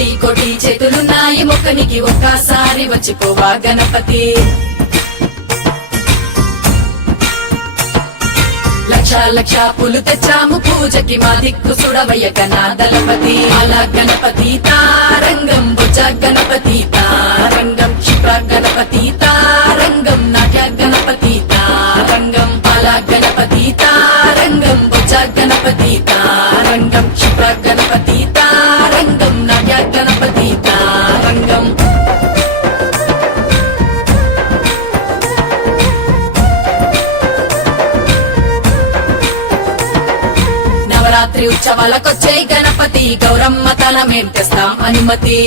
కోటి కోటి చేతులున్నాయి మొక్కనికి ఒక్కసారి వచ్చిపోవా గణపతి. లక్ష లక్ష పూలు తెచ్చాము పూజకి మా దిక్కు సుడవయ్య గణాదలపతి. అలా గణపతి తారంగం బుజ్జ గణపతి తారంగం క్షిప్ర గణపతి తారంగం నాట్య గణపతి తారంగం. అలా గణపతి తారంగం బుజ్జ గణపతి తారంగం క్షిప్ర గణపతి తారంగం నాట్య గణపతి తారంగం. నవరాత్రి ఉత్సవాలకొచ్చే గణపతి గౌరమ్మ తన మేం తెస్తాం అనుమతి.